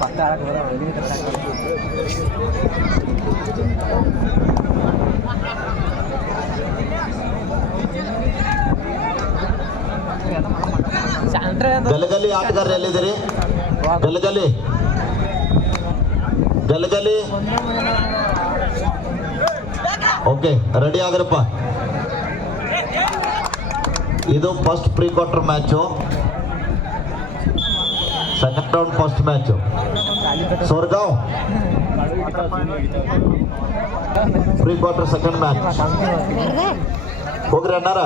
ಪಕ್ಕ ಗಲಗಲಿ ಆಟಗಾರರು ಎಲ್ಲಿದ್ದೀರಿ? ಗಲಗಲಿ ಗಲಗಲಿ ಓಕೆ ರೆಡಿ ಆಗ್ರಪ್ಪ. ಇದು first pre quarter match second round first match Swargaon pre quarter second match ಹೋಗ್ರಿ ಅಣ್ಣಾರ.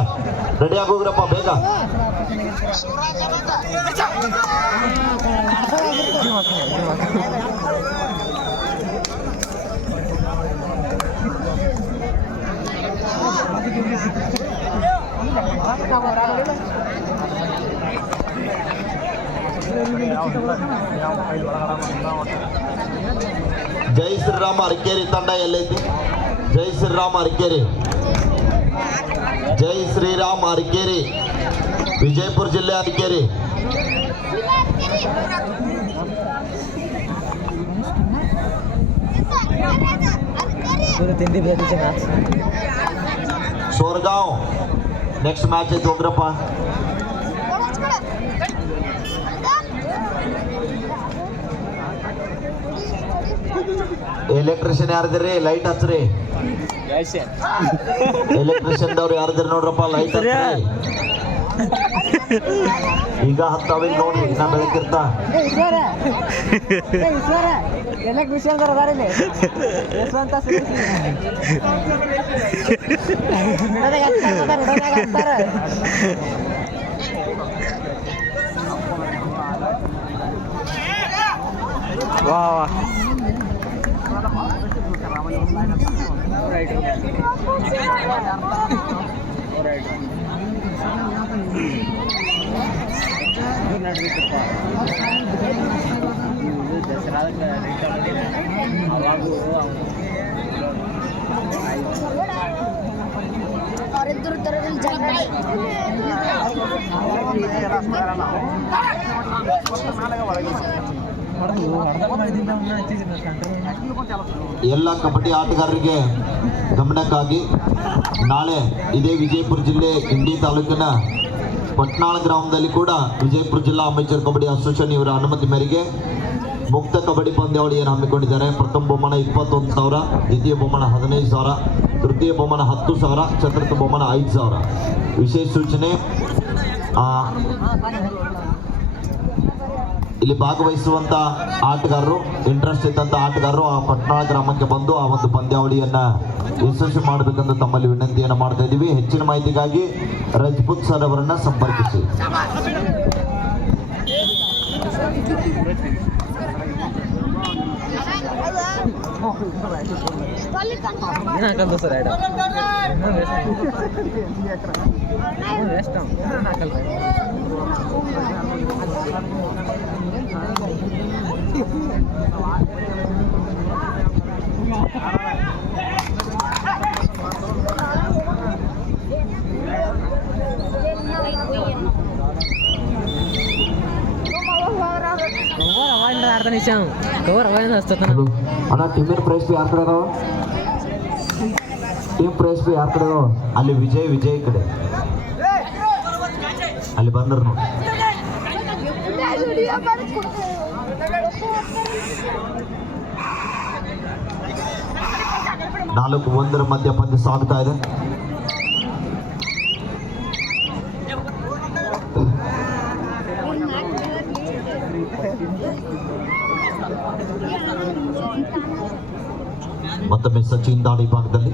ರೆಡಿ ಆಗಿ ಹೋಗ್ರಪ್ಪ, ಬೇಗ. ಜೈ ಶ್ರೀರಾಮ ಅರಕೇರಿ ತಂಡ ಎಲ್ಲೈತಿ ಜೈ ಶ್ರೀರಾಮ ಅರಕೇರಿ ಜೈ ಶ್ರೀರಾಮ್ ಅರಕೇರಿ ವಿಜಯಪುರ ಜಿಲ್ಲೆ ಅರಕೇರಿ ತಿಂಡಿ ಬೇಕು ಮ್ಯಾಚ್ ಸೋರ್ಗಾಂವ್. ನೆಕ್ಸ್ಟ್ ಮ್ಯಾಚ್ ಐತಿ ಹೋಗ್ರಪ್ಪ ಎಲೆಕ್ಟ್ರಿಷಿಯನ್ ಯಾರಿದ್ರಿ ಲೈಟ್ ಹಚ್ಚ್ರಿ. ಎಲೆಕ್ಟ್ರಿಷಿಯನ್ ದವ್ರು ಯಾರಿದ್ರಿ ನೋಡ್ರಪ್ಪ? ಲೈಟ್ ಹಚ್ಚ್ರಿ. ಈಗ ಹತ್ತಾವಿಲ್ ನೋಡ್ರಿ ನಾ ಬೆಳಕಿರ್ತ ಈಶ್ವರ ಈಶ್ವರ ಎಲ್ಲಕ್ಕೆ ವಿಷಯ ಅಂದ್ರೆ ಅದಾರಿಲ್ಲಿ ಯಶವಂತ ಬಿಡೋದಾಗ ಹಾಕ್ತಾರ ಬಿಡೋದಾಗ ಹಾಕ್ತಾರ ವಾ ವಾ ಅವರಿಬ್ಬರು ತರದಲ್ಲಿ ಜಗಳ ಎಲ್ಲ ಕಬಡ್ಡಿ ಆಟಗಾರರಿಗೆ ಗಮನಕ್ಕಾಗಿ ನಾಳೆ ಇದೇ ವಿಜಯಪುರ ಜಿಲ್ಲೆ ಇಂಡಿ ತಾಲೂಕಿನ ಪಟ್ನಾಳ ಗ್ರಾಮದಲ್ಲಿ ಕೂಡ ವಿಜಯಪುರ ಜಿಲ್ಲಾ ಅಮೇಚರ್ ಕಬಡ್ಡಿ ಅಸೋಸಿಯೇಷನ್ ಇವರ ಅನುಮತಿ ಮೇರೆಗೆ ಮುಕ್ತ ಕಬಡ್ಡಿ ಪಂದ್ಯಾವಳಿಯನ್ನು ಹಮ್ಮಿಕೊಂಡಿದ್ದಾರೆ. ಪ್ರಥಮ ಬಹುಮಾನ ಇಪ್ಪತ್ತೊಂದು ಸಾವಿರ, ದ್ವಿತೀಯ ಬಹುಮಾನ ಹದಿನೈದು ಸಾವಿರ, ತೃತೀಯ ಬಹುಮಾನ ಹತ್ತು ಸಾವಿರ, ಚತುರ್ಥ ಬಹುಮಾನ ಐದು ಸಾವಿರ. ವಿಶೇಷ ಸೂಚನೆ ಇಲ್ಲಿ ಭಾಗವಹಿಸುವಂತ ಆಟಗಾರರು ಇಂಟ್ರೆಸ್ಟ್ ಇದ್ದಂತ ಆಟಗಾರರು ಆ ಪಟ್ನಾಳ ಗ್ರಾಮಕ್ಕೆ ಬಂದು ಆ ಒಂದು ಪಂದ್ಯಾವಳಿಯನ್ನ ಯಶಸ್ವಿ ಮಾಡಬೇಕಂತ ತಮ್ಮಲ್ಲಿ ವಿನಂತಿಯನ್ನು ಮಾಡ್ತಾ ಇದ್ದೀವಿ. ಹೆಚ್ಚಿನ ಮಾಹಿತಿಗಾಗಿ ರಜಪೂತ್ ಸರ್ ಅವರನ್ನ ಸಂಪರ್ಕಿಸಿ. ಅಣ್ಣ ಟೀಮಿನ ಪ್ರೈಸ್ ಬಿ ಯಾರ ಕಡೆ ಅದಾವ ಟೀಮ್ ಪ್ರೈಸ್ ಬಿ ಯಾರ ಕಡೆ ಅದಾವ ಅಲ್ಲಿ ವಿಜಯ್ ವಿಜಯ್ ಕಡೆ ಅಲ್ಲಿ ಬಂದ್ರು ನೋಡಿ ನಾಲ್ಕು ಒಂದರ ಮಧ್ಯ ಪಂದ್ಯ ಸಾಗ್ತಾ ಇದೆ. ಮತ್ತೊಮ್ಮೆ ಸಚಿನ್ ದಾಳಿ ಭಾಗದಲ್ಲಿ.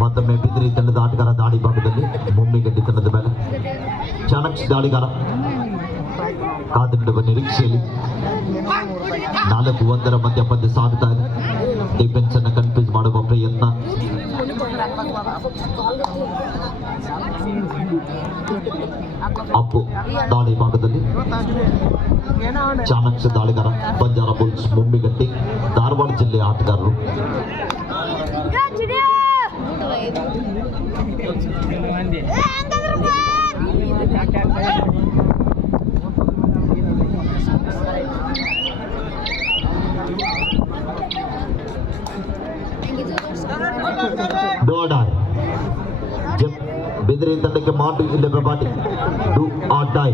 ಮತ್ತೊಮ್ಮೆ ಬಿದಿರಿ ತಂಡದ ಆಟಗಾರ ದಾಳಿ ಭಾಗದಲ್ಲಿ ಮುಮ್ಮಿಗಡ್ಡಿ ತಂಡದ ಮೇಲೆ ಚಾಣಕ್ಯ ದಾಳಿಗಾರ ಕಾದಿಡುವ ನಿರೀಕ್ಷೆಯಲ್ಲಿ ನಾಲ್ಕು ಒಂದರ ಮಧ್ಯ ಪಂದ್ಯ ಸಾಗುತ್ತಾ ಇದೆ ಡಿಫೆನ್ಸ್ ಅನ್ನ ಕನ್ಫ್ಯೂಸ್ ಮಾಡುವ ಪ್ರಯತ್ನ ಅಪ್ಪು ದಾಳಿ ಭಾಗದಲ್ಲಿ ಚಾಣಕ್ಯ ದಾಳಿಗಾರ ಬಂಜಾರ ಬುಲ್ಸ್ ಮುಮ್ಮಿಗಟ್ಟಿ ಧಾರವಾಡ ಜಿಲ್ಲೆಯ ಆಟಗಾರರು ಡೋಡಾಯ್ ಜಪ್ ಬೆದರಿ ತಂಡಕ್ಕೆ ಮಾಟು ಇಲ್ಲೇ ಪ್ರಪಾಟಿ do or die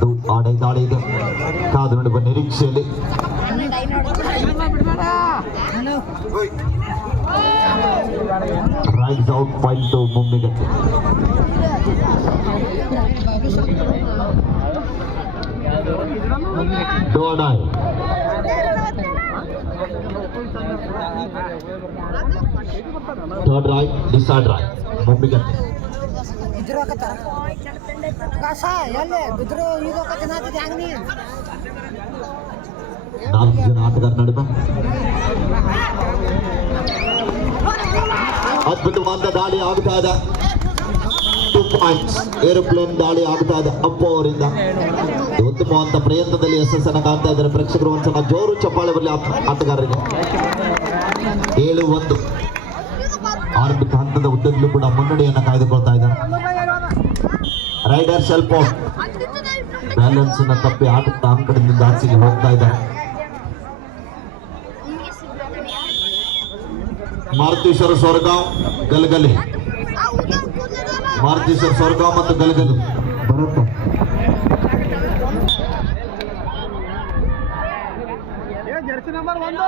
do or die ದಾಳಿ ಇದೆ ಕಾದು ನೋಡುವ ನಿರೀಕ್ಷೆಯಲ್ಲಿ ರೈಸ್ ಔಟ್ ಪಾಯಿಂಟ್ ಟು ಮುಮ್ಮಿಗಟ್ಟೆ ಡೋಡಾಯ್ ಬಿದ್ರು ಈಗ ಹಾಕತ್ತಿನ ಹಂಗ ನೀ ನಾಲ್ಕು ಜನ ಆಟಗಾರ ನಡುವೆ ಅದ್ಭುತವಾದ ದಾಳಿ ಆಗ್ತಾ ಇದೆ ಟೂ ಪಾಯಿಂಟ್ಸ್ ಏರೋಪ್ಲೇನ್ ದಾಳಿ ಆಗ್ತಾ ಇದೆ ಅಪ್ಪು ಅವರಿಂದ ಇದು ಉತ್ತಮವಾದ ಪ್ರಯತ್ನದಲ್ಲಿ ಯಶಸ್ಸನ್ನು ಕಾಣ್ತಾ ಇದ್ದಾರೆ ಪ್ರೇಕ್ಷಕರು ಒಂದ್ಸಲ ಜೋರು ಚಪ್ಪಾಳೆ ಬರಲಿ ಆಟ- ಆಟಗಾರರಿಗೆ ಏಳು ಒಂದು. ಆರಂಭಿಕ ಹಂತದ ಉದ್ದಗಲೂ ಕೂಡ ಮುನ್ನಡೆಯನ್ನು ಕಾಯ್ದುಕೊಳ್ತಾ ಇದ್ದಾರೆ. ರೈಡರ್ ಸ್ವಲ್ಪ ಬ್ಯಾಲೆನ್ಸ್ ಅನ್ನ ತಪ್ಪಿ ಆಟದ ಅಂಕಣದಿಂದ ಆಚೆಗೆ ಹೋಗ್ತಾ ಇದ್ದಾರೆ. ಮಾರುತೇಶ್ವರ ಸ್ವರ್ಗಾಂವ್ ಗಲಗಲಿ. ಮಾರುತೇಶ್ವರ ಸ್ವರ್ಗಾಂವ್ ಮತ್ತು ಗಲಗಲಿ. ಬರುತ್ತೆ? ಜರ್ಸಿ ನಂಬರ್ ಒಂದು.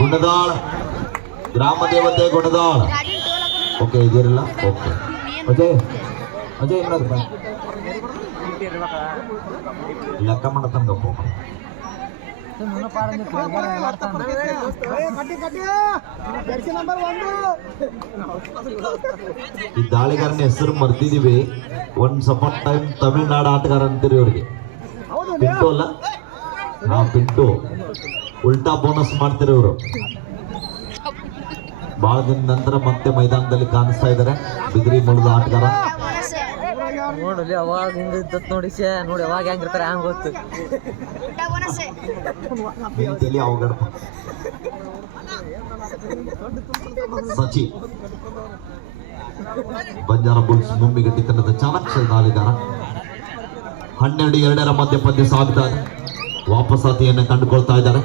ಗುಣದಾಳ. ಗ್ರಾಮ ದೇವತೆ ಗುಣದಾಳ. ಓಕೆ ಇದಿರಲ್ಲ ಓಕೆ. ಅಜಯ್ ಅಜಯ್ ಏನಾದ್ರು. ಲೆಕ್ಕ ಒಂದು ಈ ದಾಳಿಗಾರನ ಹೆಸರು ಮರ್ತಿದೀವಿ ಒಂದ್ ಸಪೋರ್ಟ್ ಟೈಮ್ ತಮಿಳ್ನಾಡು ಆಟಗಾರ ಅಂತೀರಿ ಅವ್ರಿಗೆ ಪಿಂಟು ಅಲ್ಲ? ಪಿಂಟು. ಉಲ್ಟಾ ಬೋನಸ್ ಮಾಡ್ತಾರೆ ಇವರು. ಬಹಳ ದಿನ ನಂತರ ಮತ್ತೆ ಮೈದಾನದಲ್ಲಿ ಕಾಣಿಸ್ತಾ ಇದ್ದಾರೆ ಬಿದಿರಿ ಮುಳಿದ ಆಟಗಾರ. ನೋಡಲಿ ಅವಾಗ ಹಿಂಗ ಇದ್ದತ್ ನೋಡಿ ಸೇ ನೋಡಿ ಅವಾಗ ಹಂಗ ಗೊತ್ತು. ನಿನ್ ತಲಿ ಅವಘಡ. ಸಚಿ ಬಂಜಾರ ಬುಲ್ಸ್ ಮುಂಬಿಗಟ್ಟಿ ತಂಡದ ಚಾಲಕ್ಷ ಹನ್ನೆರಡು ಎರಡರ ಮಧ್ಯ ಪದ್ಯ ಸಾಗ್ತಾ ಇದೆ. ವಾಪಸಾತಿಯನ್ನು ಕಂಡುಕೊಳ್ತಾ ಇದ್ದಾರೆ.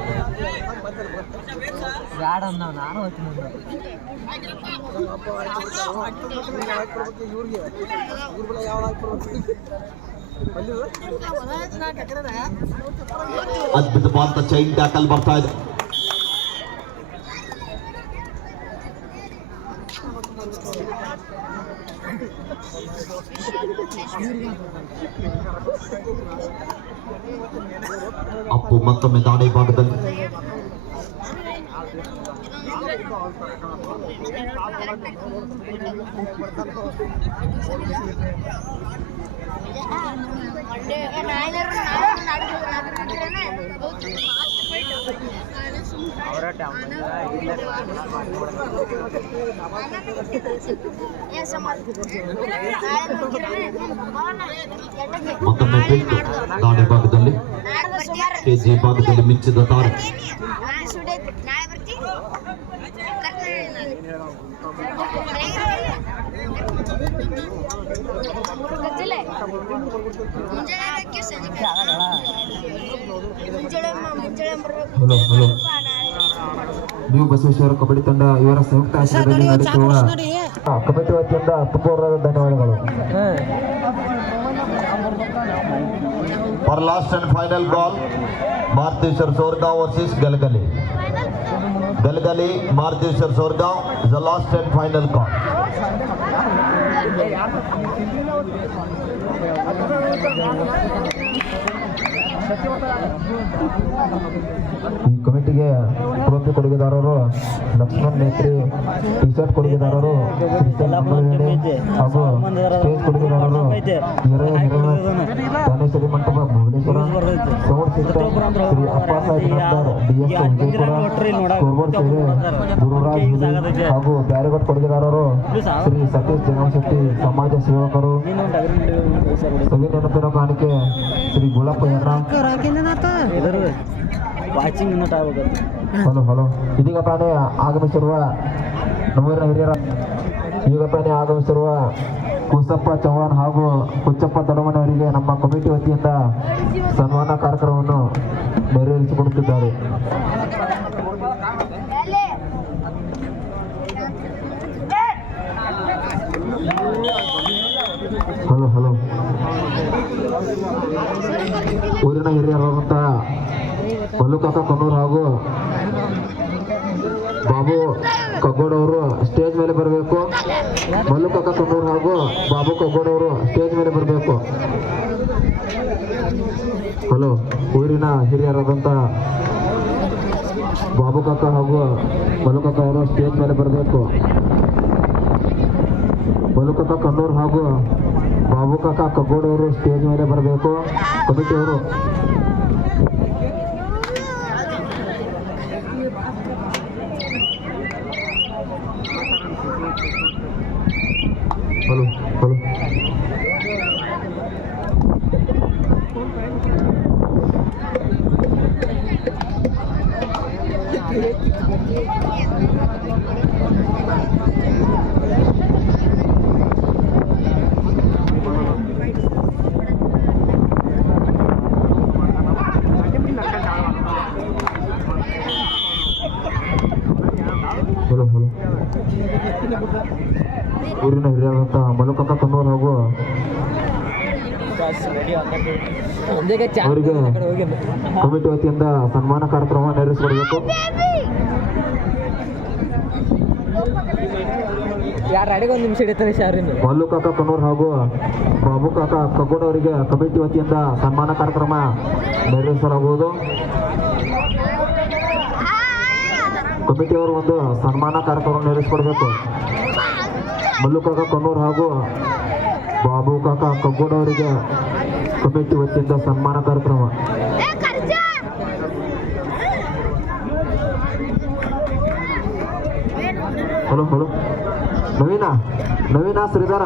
ಅದ್ಭುತವಾದ ಚೈನ್ ಟ್ಯಾಕಲ್ ಬರ್ತಾ ಇದೆ ಅಪ್ಪು ಮತ್ತೊಮ್ಮೆ ದಾಳಿ ಭಾಗದಲ್ಲಿ ಮತ್ತೊಮ್ಮೆ ಬಿಟ್ಟು ದಾಳಿ ಭಾಗದಲ್ಲಿ ಕೆಜಿ ಭಾಗದಲ್ಲಿ ಮಿಂಚಿದ ತಾರೆ ಹಲೋ ಹಲೋ ಬಸವೇಶ್ವರ ಕಬಡ್ಡಿ ತಂಡ ಇವರ ಸಂಯುಕ್ತ ಆಶ್ರಯದಲ್ಲಿ ನಡೆಸಿರುವ ಕಬಡ್ಡಿ ವತಿಯಿಂದ ತುಂಬ ಧನ್ಯವಾದಗಳು. For and final ball Marteshwar Sorgaon versus Galagali Galagali Marteshwar Sorgaon is last and final call ಈ ಕಮಿಟಿಗೆ ಟ್ರೋಫಿ ಕೊಡುಗೆದಾರರು ಲಕ್ಷ್ಮಣ್ ಮೇತ್ರಿ ಟಿ ಶರ್ಟ್ ಕೊಡುಗೆದಾರರು ಹಾಗೂ ಸ್ಟೇಜ್ ಕೊಡುಗೆದಾರರು ದಾನೇಶ್ವರಿ ಮಂಟಪ Bhubaneswar sound system Shri Appa Saheb Namdar D S Vijayapura scoreboard ಸೇವೆ ಗುರುರಾಜ್ ಹಾಗೂ ಬ್ಯಾರಿಗಟ್ ಕೊಡುಗೆದಾರರು ಶ್ರೀ ಸತೀಶ್ ಜನಶಕ್ತಿ ಸಮಾಜ ಸೇವಕರು ಸವಿ ನೆನಪಿನ ಕಾಣಿಕೆ ಶ್ರೀ ಗುಳಪ್ಪ ಹೆಣ್ಣ ವಾಚಿಂಗ್ ಹಲೋ ಹಲೋ. ಇದೀಗ ತಾನೇ ಆಗಮಿಸಿರುವ ನಮ್ಮೂರಿನ ಹಿರಿಯರ ಈಗ ತಾನೇ ಆಗಮಿಸಿರುವ ಕುಸಪ್ಪ ಚೌಹಾಣ್ ಹಾಗೂ ಕುಚ್ಚಪ್ಪ ದಡಮನೆ ಅವರಿಗೆ ನಮ್ಮ ಕಮಿಟಿ ವತಿಯಿಂದ ಸನ್ಮಾನ ಕಾರ್ಯಕ್ರಮವನ್ನು ನೆರವೇರಿಸಿಕೊಡುತ್ತಿದ್ದಾರೆ. ಊರಿನ ಹಿರಿಯರಾದಂಥ ಮಲ್ಲುಕಾಕ ಕಣ್ಣೂರು ಹಾಗೂ ಬಾಬು ಕಗ್ಗೋಡವರು ಸ್ಟೇಜ್ ಮೇಲೆ ಬರಬೇಕು. ಮಲ್ಲುಕಾಕ ಕಣ್ಣೂರು ಹಾಗೂ ಬಾಬು ಕಗ್ಗೋಡವರು ಸ್ಟೇಜ್ ಮೇಲೆ ಬರಬೇಕು. ಹಲೋ, ಊರಿನ ಹಿರಿಯರಾದಂಥ ಬಾಬು ಕಾಕ ಹಾಗೂ ಮಲ್ಲುಕಾಕ ಅವರು ಸ್ಟೇಜ್ ಮೇಲೆ ಬರಬೇಕು. ಮಲ್ಲುಕಾಕ ಕಣ್ಣೂರು ಹಾಗೂ ಬಾಬು ಕಾಕ ಕಗ್ಗೋಡ್ ಅವರು ಸ್ಟೇಜ್ ಮೇಲೆ ಬರಬೇಕು ಕಮಿಟಿಯವರು ಹಲೋ ಹಲೋ ಹಲೋ ಅವರಿಗೆ ಕಮಿಟಿ ವತಿಯಿಂದ ಸನ್ಮಾನ ಕಾರ್ಯಕ್ರಮ ನೆರವೇರಿಸಬೇಕು. ಯಾರು ಅಡಿಗೆ ಒಂದು ನಿಮಿಷ ಹಿಡಿತಾರೆ ಶಾರಿನ ಮಲ್ಲು ಕಾಕ ಕನೂರ್ ಹಾಗೂ ಬಾಬು ಕಾಕ ಕಗ್ಗೋಡ್ ಅವರಿಗೆ ಕಮಿಟಿ ವತಿಯಿಂದ ಸನ್ಮಾನ ಕಾರ್ಯಕ್ರಮ ನೆರವೇರಿಸಲಾಗುವುದು. ಕಮಿಟಿಯವರು ಒಂದು ಸನ್ಮಾನ ಕಾರ್ಯಕ್ರಮ ನೆರವೇರಿಸಿಕೊಡ್ಬೇಕು. ಮಲ್ಲು ಕಾಕ ಕನೂರ್ ಹಾಗೂ ಬಾಬು ಕಾಕ ಕಗ್ಗೋಡ್ ಅವರಿಗೆ ಕಮಿಟಿ ವತಿಯಿಂದ ಸನ್ಮಾನ ಕಾರ್ಯಕ್ರಮ. Hello hello. ನವೀನ ನವೀನ ಶ್ರೀಧರ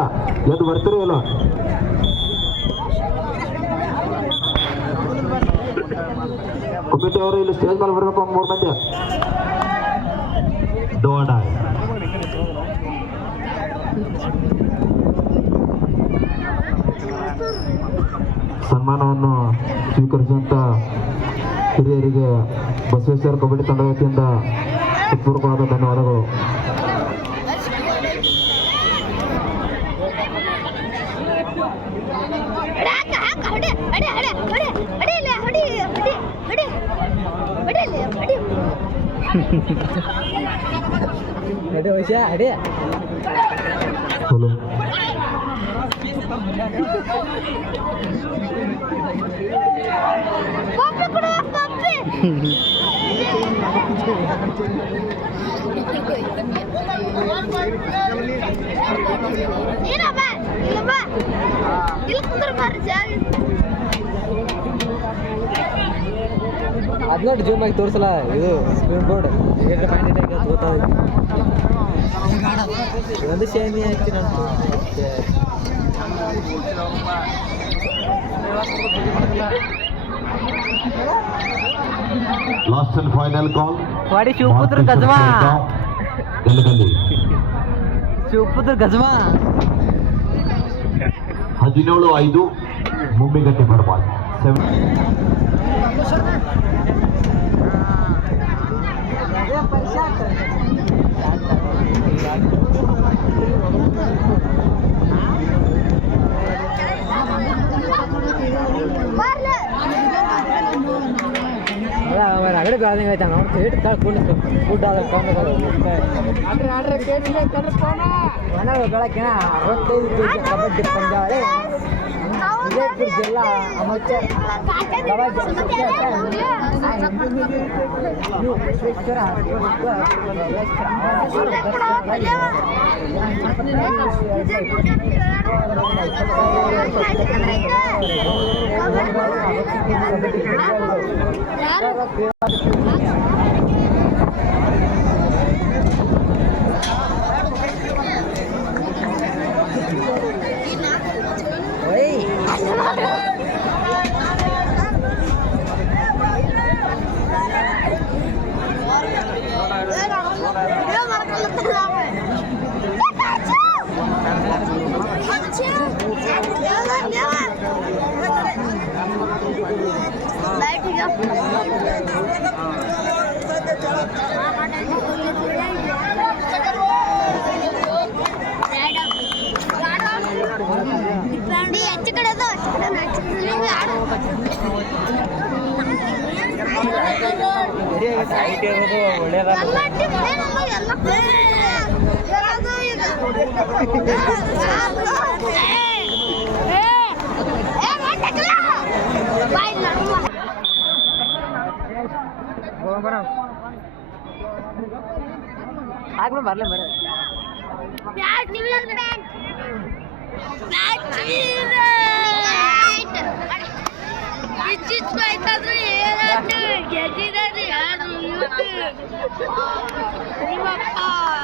ಎದ್ದು ಬರ್ತೀರಿ ಇಲ್ಲ? ಕಮಿಟಿ ಅವರು ಇಲ್ಲಿ ಸ್ಟೇಜ್ ಮೇಲೆ ಬರ್ಬೇಕು ಮೂರು ಮಂದಿ. Dodai. ಸನ್ಮಾನವನ್ನು ಸ್ವೀಕರಿಸುವಂತ ಹಿರಿಯರಿಗೆ ಬಸವೇಶ್ವರ ಕಬಡ್ಡಿ ತಂಡ ವತಿಯಿಂದ ಹೃತ್ಪೂರ್ವಕವಾದ ಧನ್ಯವಾದಗಳು. ಹಾಕ ಹಾಕ ಹೊಡಿ ಹೊಡಿ ಹೊಡಿ ಹೊಡಿ ಹೊಡಿಲೆ ಹೊಡಿ ಹೊಡಿ ಹೊಡಿ ಹೊಡಿಲೆ ಹೊಡಿ ಅಡಿ ವೈಶ ಅಡಿ ಹಲೋ ಪಪ್ಪಿ ಕೊಡು ಪಪ್ಪಿ ಏನಮ್ಮ ಇಲ್ಲಮ್ಮ ಇಲ್ಲಿ ಕುಂದ್ರ ಬಾರಿ ಜಾಗ ಅದ್ ನೋಡಿ ಜೂಮ್ ಆಗಿ ತೋರಿಸಲ್ಲ ಇದು ಸ್ಕ್ರೀನ್ ಬೋರ್ಡ್ ಎಷ್ಟು ಪಾಯಿಂಟ್ ಆಗಿ ತಗೋತಾ ಒಂದು ಶೇಮಿ ಹಾಕಿ ನಾನು Last and final call. Wadi Shivaputra ಗಜವಾ Galgali. Shivaputra ಗಜವಾ ಹದಿನೇಳು ಐದು ಮುಮ್ಮಿಗಟ್ಟಿ ಬರ್ಬಾಲ್ ಸೆವೆನ್ ಬ್ಯಾದಿಂಗ್ ಆಯ್ತಾನ ಅವ್ನು ಸೇಟ್ ಕಳ್ಕೊಂಡು ಫುಡ್ ಆದ ಮನ ಬೆಳಕಿನ ಅರವತ್ತೈದು ಕೆ ಜಿ ಕಬಡ್ಡಿ ಪಂದ್ಯಾವಳಿ ವಿಜಯಪುರ ಜಿಲ್ಲಾ ಅಮಚರ್ ಕಬಡ್ಡಿ 你不要把 ಮಾಡ್ತಕ್ಕಲ್ಲ ಇರೋದು ಒಳ್ಳೇದಲ್ಲ ಆಗ್ಲೂ ಬರ್ಲಿ ಬರ ಆಯ್ತಾದ್ರೂ ಏನಾದ್ರು ಬ್ಯಾಟ್ 아, 고맙다.